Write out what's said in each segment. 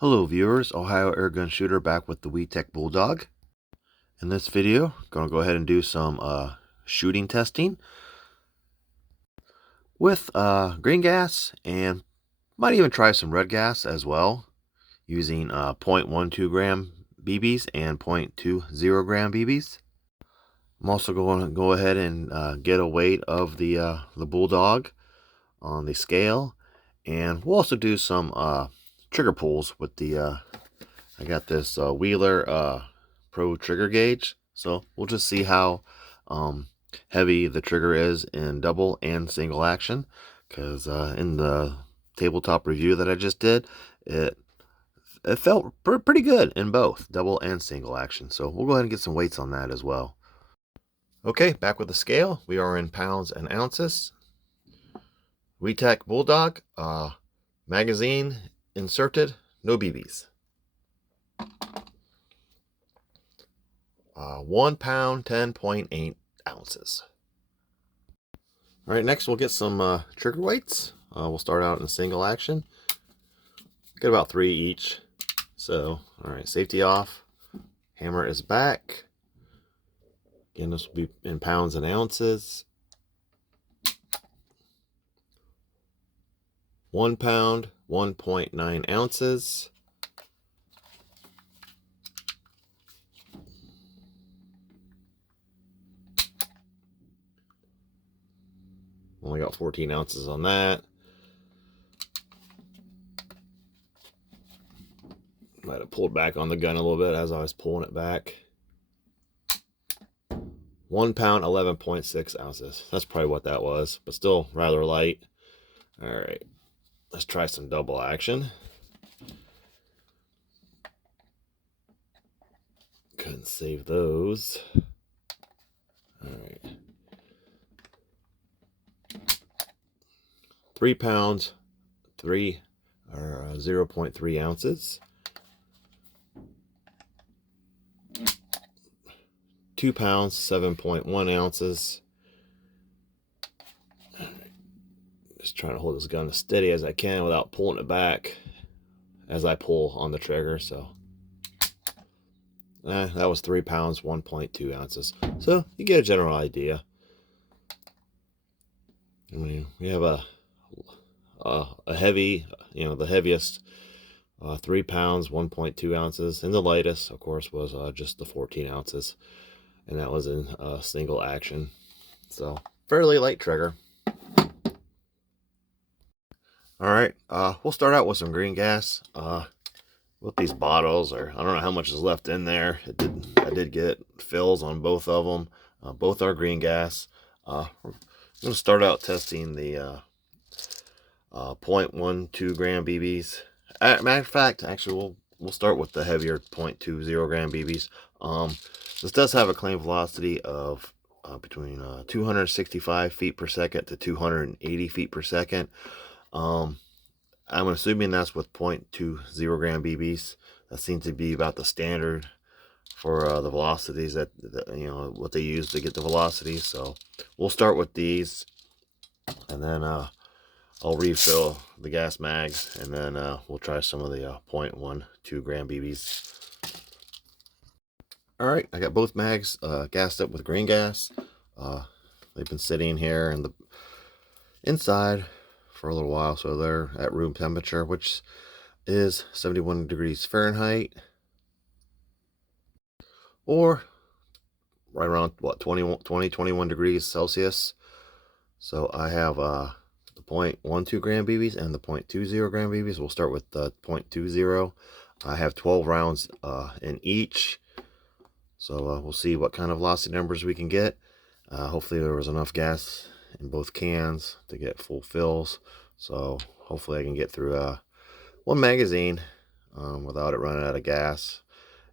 Hello viewers, Ohio Airgun Shooter back with the WE Tech Bulldog. In this video, going to go ahead and do some shooting testing with green gas, and might even try some red gas as well, using 0.12 gram BBs and 0.20 gram BBs. I'm also going to go ahead and get a weight of the Bulldog on the scale, and we'll also do some trigger pulls with the I got this Wheeler Pro trigger gauge, so we'll just see how heavy the trigger is in double and single action, because in the tabletop review that I just did, it felt pretty good in both double and single action. So we'll go ahead and get some weights on that as well. Okay, back with the scale. We are in pounds and ounces. WE Tech Bulldog, magazine inserted, no BBs. 1 pound, 10.8 ounces. All right, next we'll get some trigger weights. We'll start out in single action. Get about 3 each. So, all right, safety off. Hammer is back. Again, this will be in pounds and ounces. 1 pound, 1.9 ounces. Only got 14 ounces on that. Might have pulled back on the gun a little bit as I was pulling it back. 1 pound, 11.6 ounces. That's probably what that was, but still rather light. All right, let's try some double action. Couldn't save those. All right. 3 pounds, 0.3 ounces. 2 pounds, 7.1 ounces. Just trying to hold this gun as steady as I can without pulling it back as I pull on the trigger. So that was 3 pounds, 1.2 ounces. So you get a general idea. I mean, we have a heavy, the heaviest 3 pounds, 1.2 ounces, and the lightest, of course, was just the 14 ounces, and that was in single action. So fairly light trigger. All right, we'll start out with some green gas. With these bottles, or I don't know how much is left in there. I did get fills on both of them. Both are green gas. We're going to start out testing the 0.12 gram BBs. Matter of fact, actually, we'll start with the heavier 0.20 gram BBs. This does have a claim velocity of between 265 feet per second to 280 feet per second. I'm assuming that's with 0.20 gram BBs. That seems to be about the standard for the velocities that what they use to get the velocities. So we'll start with these, and then I'll refill the gas mags, and then we'll try some of the 0.12 gram BBs. All right, I got both mags gassed up with green gas. They've been sitting here in the inside for a little while, so they're at room temperature, which is 71 degrees Fahrenheit, or right around what 21 degrees Celsius. So I have the 0.12 gram BBs and the 0.20 gram BBs. We'll start with the 0.20. I have 12 rounds in each, so we'll see what kind of velocity numbers we can get. Hopefully there was enough gas in both cans to get full fills, so hopefully I can get through one magazine without it running out of gas,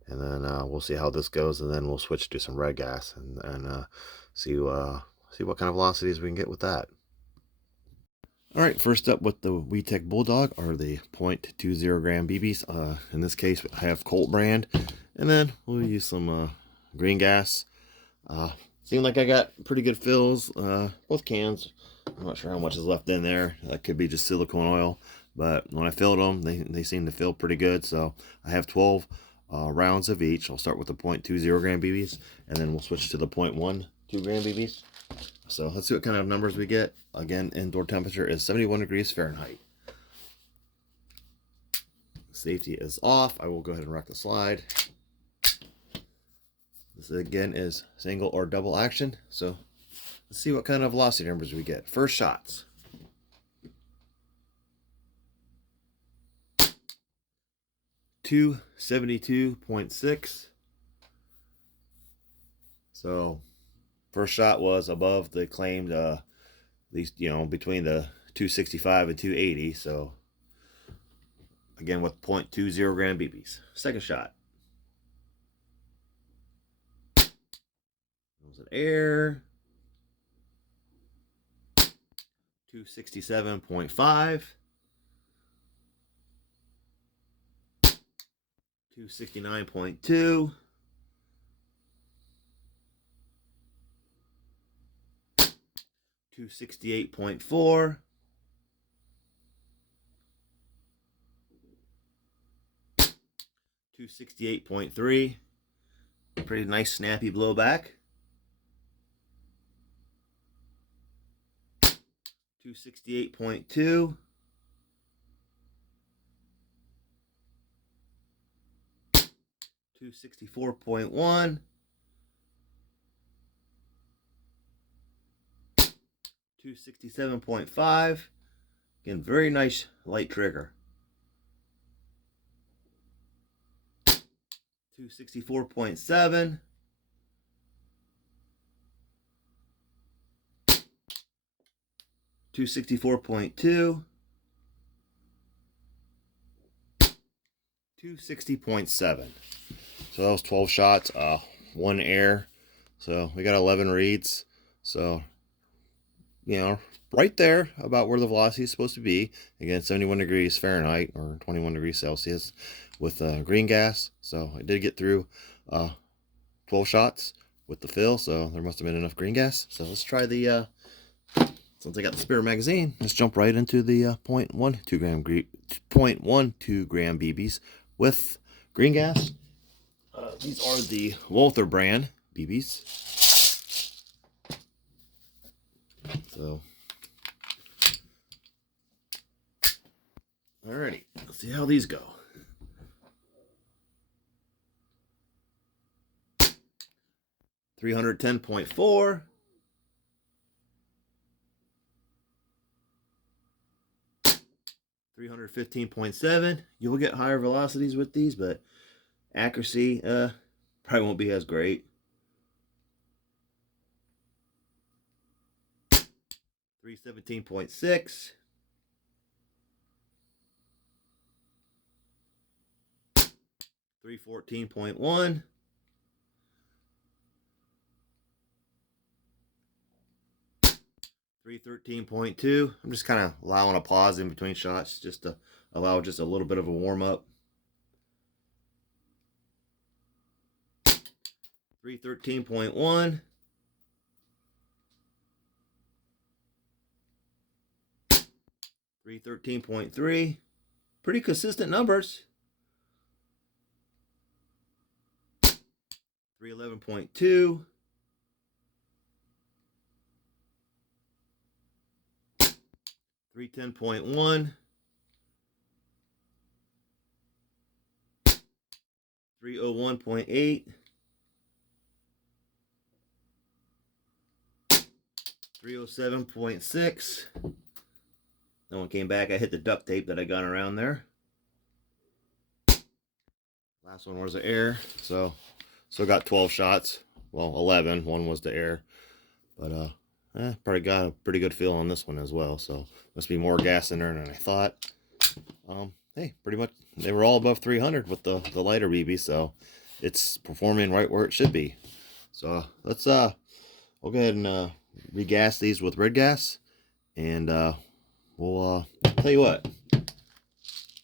and then we'll see how this goes, and then we'll switch to some red gas and see what kind of velocities we can get with that. All right, first up with the WE Tech Bulldog are the 0.20 gram BBs. In this case, I have Colt brand, and then we'll use some green gas. Seemed like I got pretty good fills, both cans. I'm not sure how much is left in there. That could be just silicone oil, but when I filled them, they seem to feel pretty good. So I have 12 rounds of each. I'll start with the 0.20 gram BBs, and then we'll switch to the 0.12 gram BBs. So let's see what kind of numbers we get. Again, indoor temperature is 71 degrees Fahrenheit. Safety is off. I will go ahead and rock the slide. This again is single or double action. So let's see what kind of velocity numbers we get. First shots. 272.6. So first shot was above the claimed, at least, between the 265 and 280. So again, with 0.20 gram BBs. Second shot. That was an air. 267.5. 269.2. 268.4. 268.3. Pretty nice snappy blowback. 268.2. 264.1. 267.5. Again, very nice light trigger. 264.7. 264.2. 260.7. So that was 12 shots, one air. So we got 11 reads. So, right there about where the velocity is supposed to be. Again, 71 degrees Fahrenheit or 21 degrees Celsius with green gas. So I did get through 12 shots with the fill. So there must have been enough green gas. So let's try the, since I got the spare magazine, let's jump right into the 0.12 gram BBs with green gas. These are the Walther brand BBs. So, alrighty, let's see how these go. $310.4. 315.7. You will get higher velocities with these, but accuracy probably won't be as great. 317.6. 314.1. 313.2. I'm just kind of allowing a pause in between shots just to allow just a little bit of a warm up. 313.1. 313.3. Pretty consistent numbers. 311.2. 310.1. 301.8. 307.6. That one came back. I hit the duct tape that I got around there. Last one was the air. So got 12 shots. Well, 11. One was the air. But probably got a pretty good feel on this one as well. So must be more gas in there than I thought. Hey, pretty much they were all above 300 with the lighter BB, so it's performing right where it should be. So let's we'll go ahead and regas these with red gas, and we'll tell you what.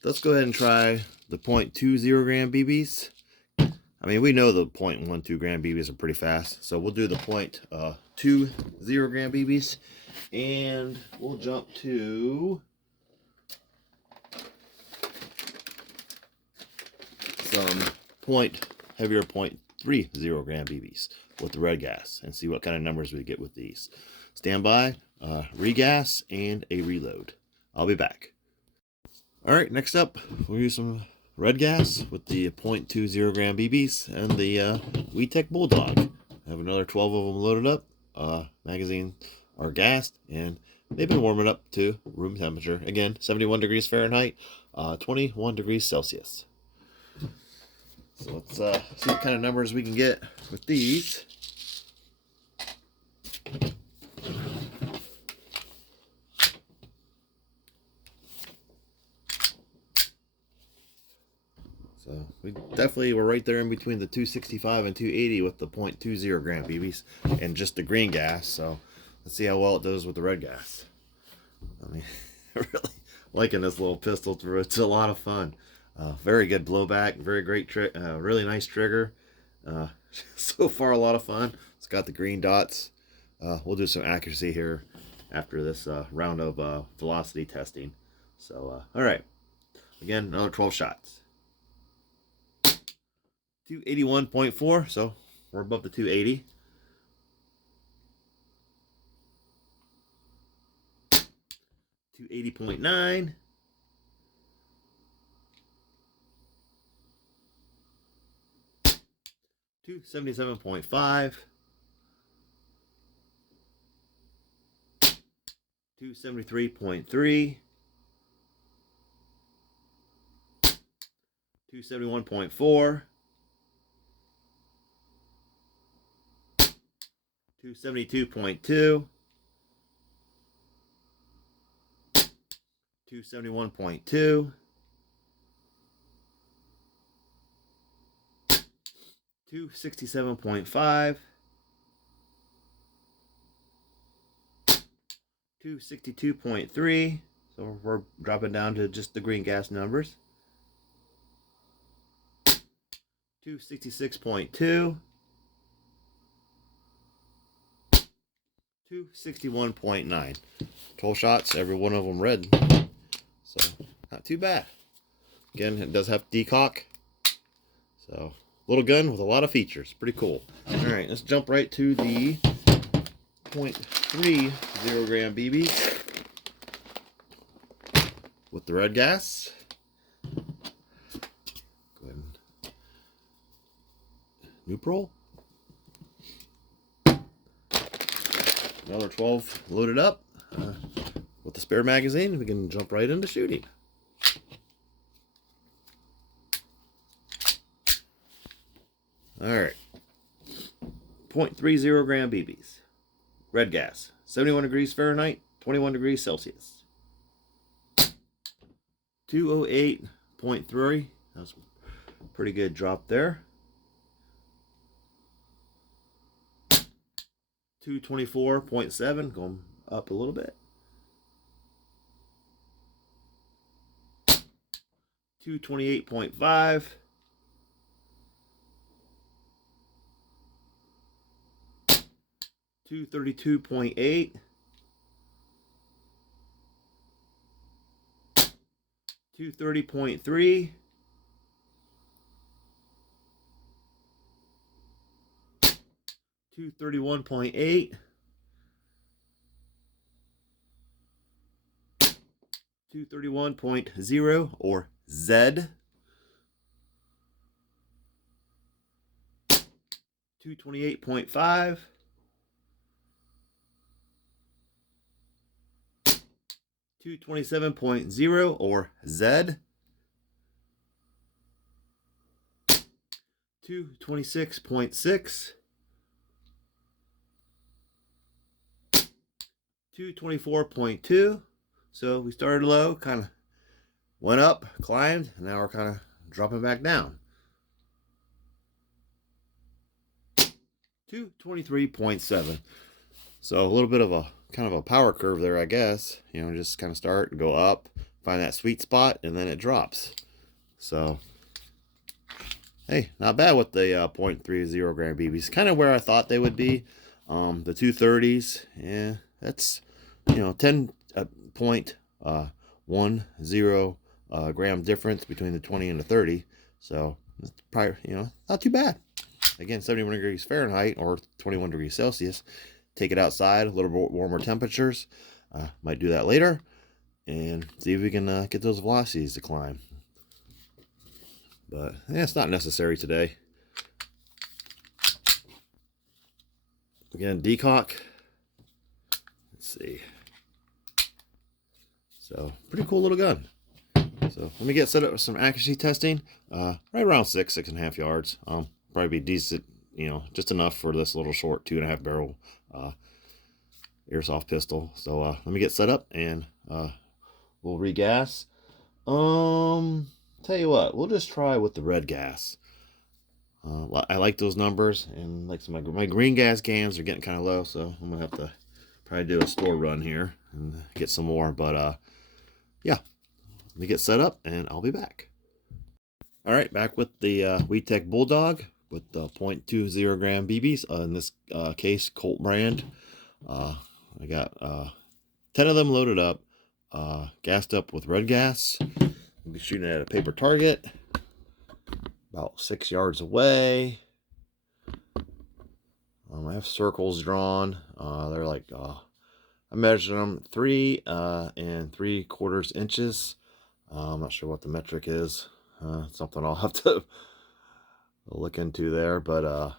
Let's go ahead and try the 0.20 gram BBs. I mean, we know the 0.12 gram BBs are pretty fast, so we'll do the 0.20 gram BBs, and we'll jump to some heavier 0.30 gram BBs with the red gas and see what kind of numbers we get with these. Stand by, regas, and a reload. I'll be back. All right, next up, we'll use some red gas with the 0.20 gram BBs and the WE Tech Bulldog. I have another 12 of them loaded up. Magazine are gassed, and they've been warming up to room temperature. Again, 71 degrees Fahrenheit, 21 degrees Celsius. So let's see what kind of numbers we can get with these. So we definitely were right there in between the 265 and 280 with the 0.20 gram BBs and just the green gas. So let's see how well it does with the red gas. I mean, really liking this little pistol through. It's a lot of fun. Very good blowback. Very great trick. Really nice trigger. So far, a lot of fun. It's got the green dots. We'll do some accuracy here after this round of velocity testing. So, all right. Again, another 12 shots. 281.4, so we're above the 280. 280.9. 277.5. 273.3. 271.4. 272.2. 271.2. 267.5. 262.3. So we're dropping down to just the green gas numbers. 266.2. 261.9. 12 shots, every one of them red. So not too bad. Again, it does have decock. So little gun with a lot of features. Pretty cool. All right, let's jump right to the 0.30 gram BB with the red gas. Go ahead and neutral. Another 12 loaded up with the spare magazine. We can jump right into shooting. All right, 0.30 gram BBs, red gas, 71 degrees Fahrenheit, 21 degrees Celsius. 208.3. That's a pretty good drop there. 224.7, going up a little bit. 228.5. 232.8. 230.3. 231.8. 231.0 or Z. 228.5. 227.0 or Z. 226.6. 224.2. So we started low, kind of went up, climbed, and now we're kind of dropping back down. 223.7. So a little bit of a kind of a power curve there, I guess. You know, just kind of start and go up, find that sweet spot, and then it drops. So hey, not bad with the 0.30 gram BBs. Kind of where I thought they would be. The 230s, yeah, that's, you know, 10.10 gram difference between the 20 and the 30. So It's probably, not too bad. Again, 71 degrees Fahrenheit or 21 degrees Celsius. Take it outside, a little bit warmer temperatures. Might do that later and see if we can get those velocities to climb. But yeah, it's not necessary today. Again, decock. Let's see. So pretty cool little gun. So let me get set up with some accuracy testing. Right around 6.5 yards. Probably be decent, just enough for this little short 2.5 barrel airsoft pistol. So let me get set up and we'll regas. Tell you what, we'll just try with the red gas. I like those numbers, and like my green gas cans are getting kind of low, so I'm gonna have to probably do a store run here and get some more. But yeah, let me get set up and I'll be back. All right, back with the WE Tech Bulldog with the 0.20 gram BBs. In this case, Colt brand. I got 10 of them loaded up, gassed up with red gas. I'll be shooting at a paper target about 6 yards away. I have circles drawn. They're like, I measured them 3 and 3/4 inches. I'm not sure what the metric is. Something I'll have to look into there. But I'm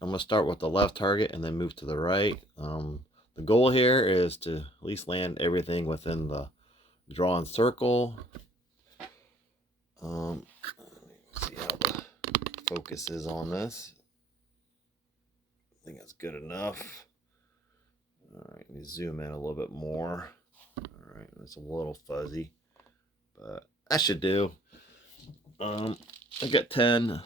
going to start with the left target and then move to the right. The goal here is to at least land everything within the drawn circle. Let's see how the focus is on this. I think that's good enough. All right, let me zoom in a little bit more. All right, it's a little fuzzy, but that should do. I got 10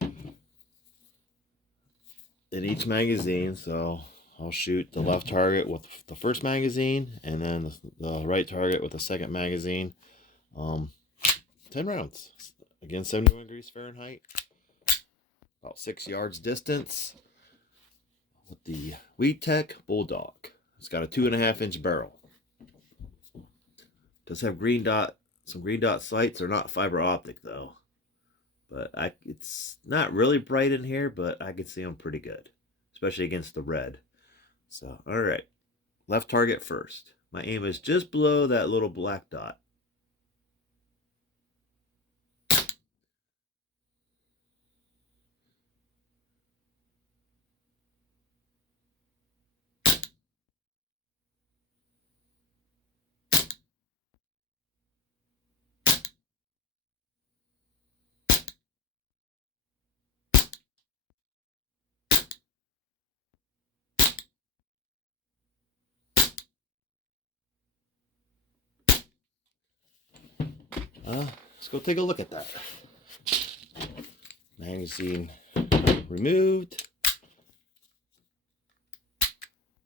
in each magazine, so I'll shoot the left target with the first magazine and then the right target with the second magazine. 10 rounds. Again, 71 degrees Fahrenheit. About 6 yards distance. With the WE Tech Bulldog. It's got a 2.5-inch barrel. Does have some green dot sights. They're not fiber optic though. But it's not really bright in here, but I can see them pretty good. Especially against the red. So, alright. Left target first. My aim is just below that little black dot. Let's go take a look at that. Magazine removed,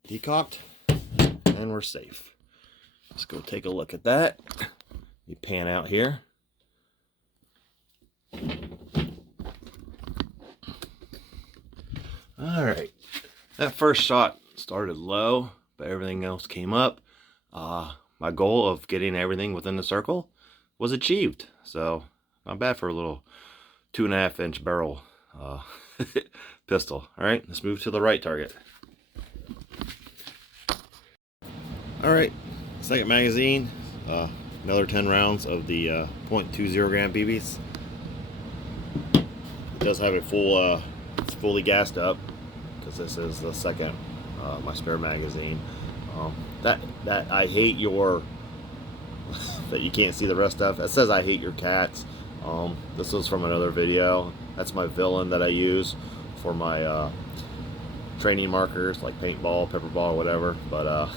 decocked, and we're safe. Let's go take a look at that. You pan out here. All right, that first shot started low, but everything else came up. My goal of getting everything within the circle was achieved, so not bad for a little 2.5-inch barrel pistol. All right, let's move to the right target. All right, second magazine, another 10 rounds of the 0.20 gram BBs. It does have a full, it's fully gassed up because this is the second, my spare magazine. That I hate your that you can't see the rest of. That says I hate your cats. This was from another video. That's my villain that I use for my training markers like paintball, pepperball, whatever. But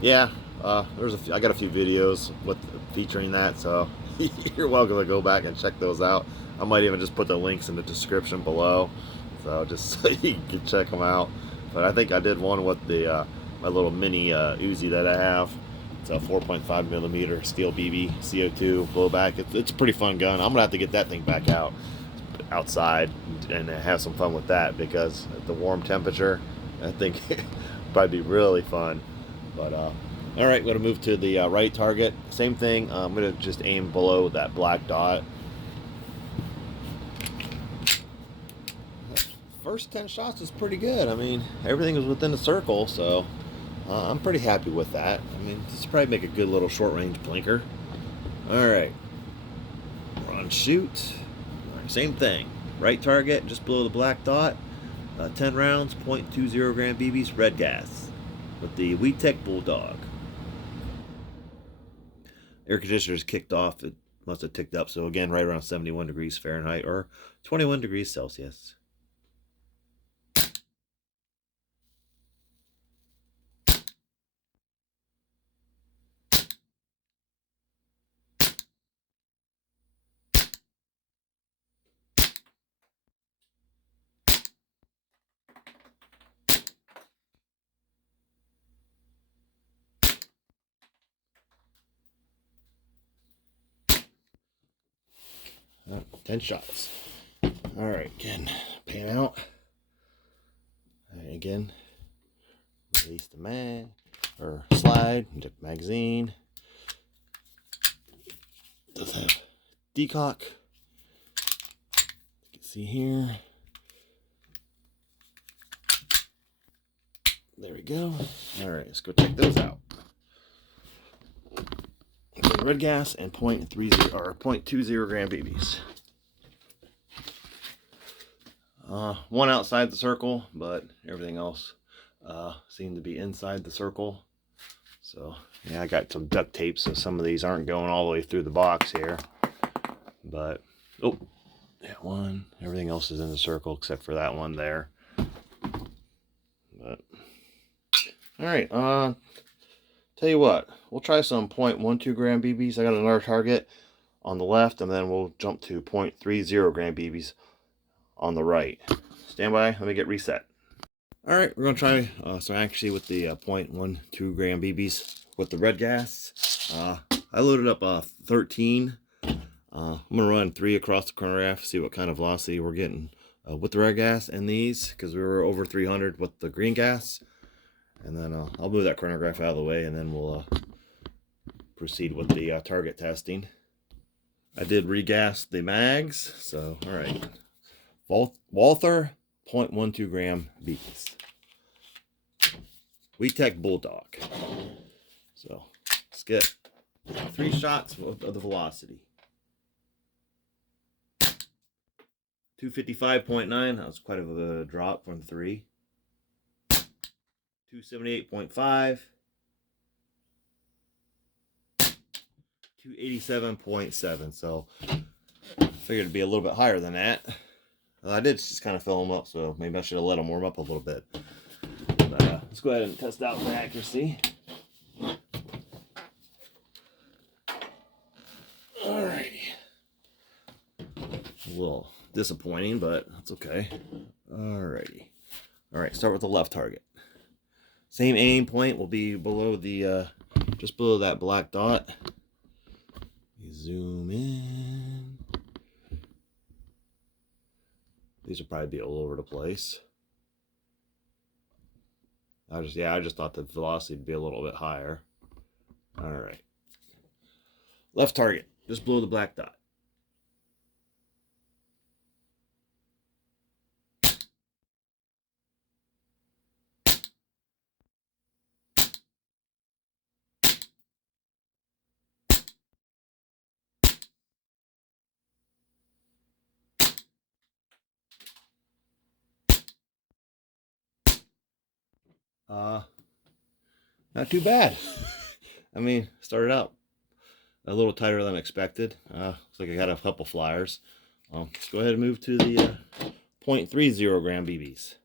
yeah, I got a few videos featuring that, so you're welcome to go back and check those out. I might even just put the links in the description below, so just so you can check them out. But I think I did one with the my little mini Uzi that I have. It's a 4.5mm steel BB CO2 blowback. It's a pretty fun gun. I'm gonna have to get that thing back outside and have some fun with that, because at the warm temperature, I think probably be really fun. But all right, I'm gonna move to the right target. Same thing. I'm gonna just aim below that black dot. first 10 shots is pretty good. I mean, everything was within the circle, so I'm pretty happy with that. I mean, this will probably make a good little short-range blinker. All right, run, shoot. All right, same thing. Right target, just below the black dot. 10 rounds, 0.20 gram BBs, red gas, with the WE Tech Bulldog. Air conditioner's kicked off. It must have ticked up. So again, right around 71 degrees Fahrenheit or 21 degrees Celsius. Oh, 10 shots. All right, again, pan out. All right, again, release the mag or slide into the magazine. Does have decock. You can see here. There we go. All right, let's go check those out. Red gas and 0.30 or 0.20 gram BBs. One outside the circle, but everything else seemed to be inside the circle. So yeah, I got some duct tape, so some of these aren't going all the way through the box here. But oh, yeah, one. Everything else is in the circle except for that one there. But all right, tell you what, we'll try some 0.12 gram BBs. I got another target on the left, and then we'll jump to 0.30 gram BBs on the right. Stand by, let me get reset. All right, we're gonna try so actually with the 0.12 gram BBs with the red gas. I loaded up 13. I'm gonna run 3 across the chronograph, see what kind of velocity we're getting with the red gas and these, because we were over 300 with the green gas. And then I'll move that chronograph out of the way, and then we'll proceed with the target testing. I did regas the mags, so all right. Walther 0.12 gram BBs. WE Tech Bulldog. So let's get 3 shots of the velocity. 255.9. That was quite a drop from 3. 278.5. 287.7. So I figured it'd be a little bit higher than that. I did just kind of fill them up, so maybe I should have let them warm up a little bit. But, let's go ahead and test out the accuracy. Alrighty. A little disappointing, but that's okay. Alrighty. Alright, start with the left target. Same aim point will be below the, just below that black dot. Zoom in. These will probably be all over the place. I just thought the velocity would be a little bit higher. All right. Left target, just below the black dot. Not too bad. I mean, started out a little tighter than expected. Looks like I got a couple flyers. Let's go ahead and move to the 0.30 gram BBs.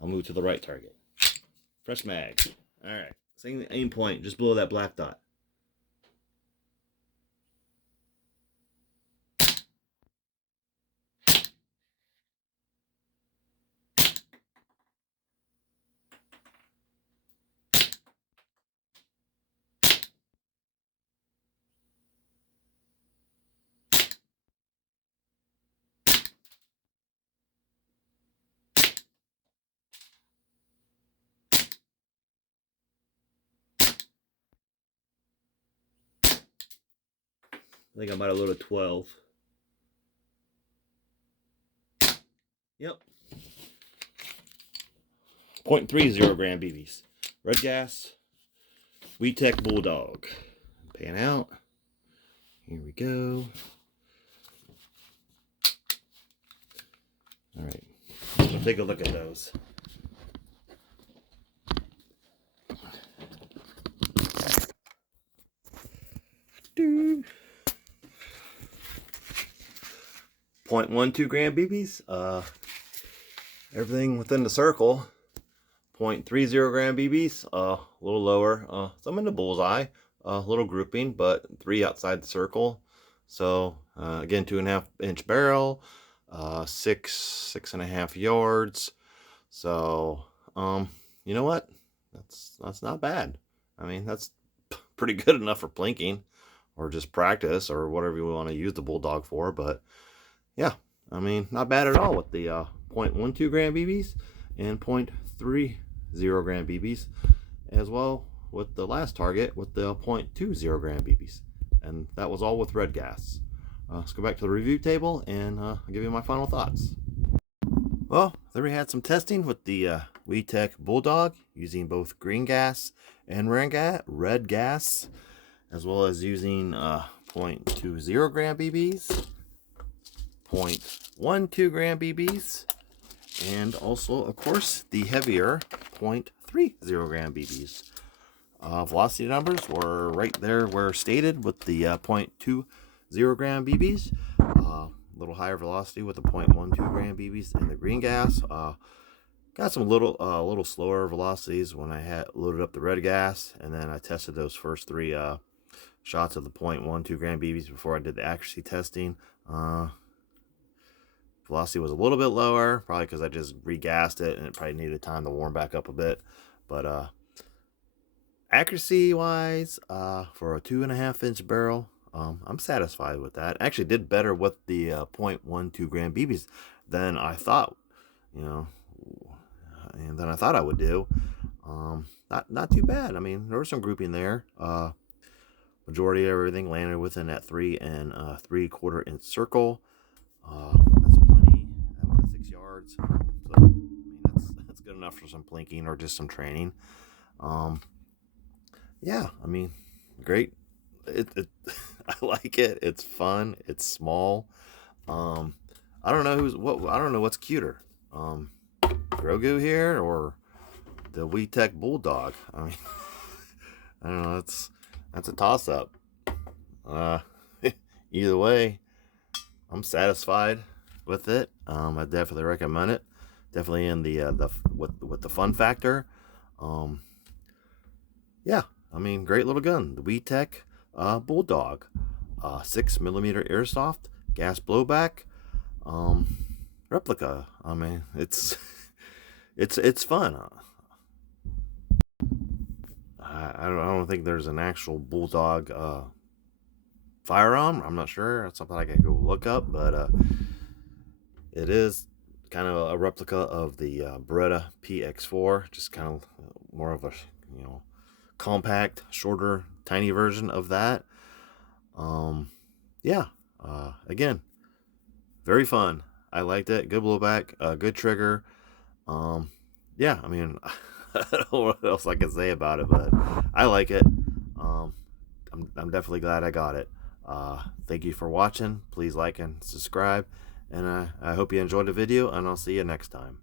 I'll move to the right target. Fresh mag. All right. Same aim point, just below that black dot. I think I might have loaded 12. Yep. 0.30 gram BBs. Red gas, WE Tech Bulldog. Pan out. Here we go. All right, so take a look at those. Doo. 0.12 gram BBs. Everything within the circle. 0.30 gram BBs. A little lower. Some in the bullseye. A little grouping, but 3 outside the circle. So again, 2.5 inch barrel. 6.5 yards. So you know what? That's not bad. I mean, that's pretty good enough for plinking, or just practice, or whatever you want to use the Bulldog for. But yeah, I mean, not bad at all with the 0.12 gram BBs and 0.30 gram BBs, as well with the last target with the 0.20 gram BBs. And that was all with red gas. Let's go back to the review table and I'll give you my final thoughts. Well, there we had some testing with the WE Tech Bulldog using both green gas and red gas, as well as using 0.20 gram BBs, 0.12 gram BBs, and also, of course, the heavier 0.30 gram BBs. Velocity numbers were right there where stated with the 0.20 gram BBs. A little higher velocity with the 0.12 gram BBs and the green gas. Got some little slower velocities when I had loaded up the red gas, and then I tested those first 3 shots of the 0.12 gram BBs before I did the accuracy testing. Velocity was a little bit lower, probably because I just regassed it and it probably needed time to warm back up a bit. But accuracy wise, for a 2.5 inch barrel, I'm satisfied with that. Actually did better with the 0.12 gram BBs than I thought, and than I thought I would do. Not too bad. I mean, there was some grouping there. Majority of everything landed within that 3 3/4 inch circle. That's plenty. That was at 6 yards. So I mean, that's good enough for some plinking or just some training. Yeah, I mean, great. It I like it. It's fun. It's small. I don't know I don't know what's cuter. Grogu here or the WE Tech Bulldog. I mean, I don't know. That's a toss up. Either way, I'm satisfied with it. I definitely recommend it. Definitely in the with the fun factor. Yeah, I mean, great little gun. The WE Tech Bulldog, 6mm airsoft gas blowback, replica. I mean, it's it's fun. I don't think there's an actual Bulldog firearm. I'm not sure. That's something I can go look up, but it is kind of a replica of the Beretta PX4, just kind of more of a compact, shorter, tiny version of that. Yeah. Again, very fun. I liked it. Good blowback. Good trigger. Yeah. I mean, I don't know what else I can say about it, but I like it. I'm definitely glad I got it. Thank you for watching. Please like and subscribe, and I hope you enjoyed the video, and I'll see you next time.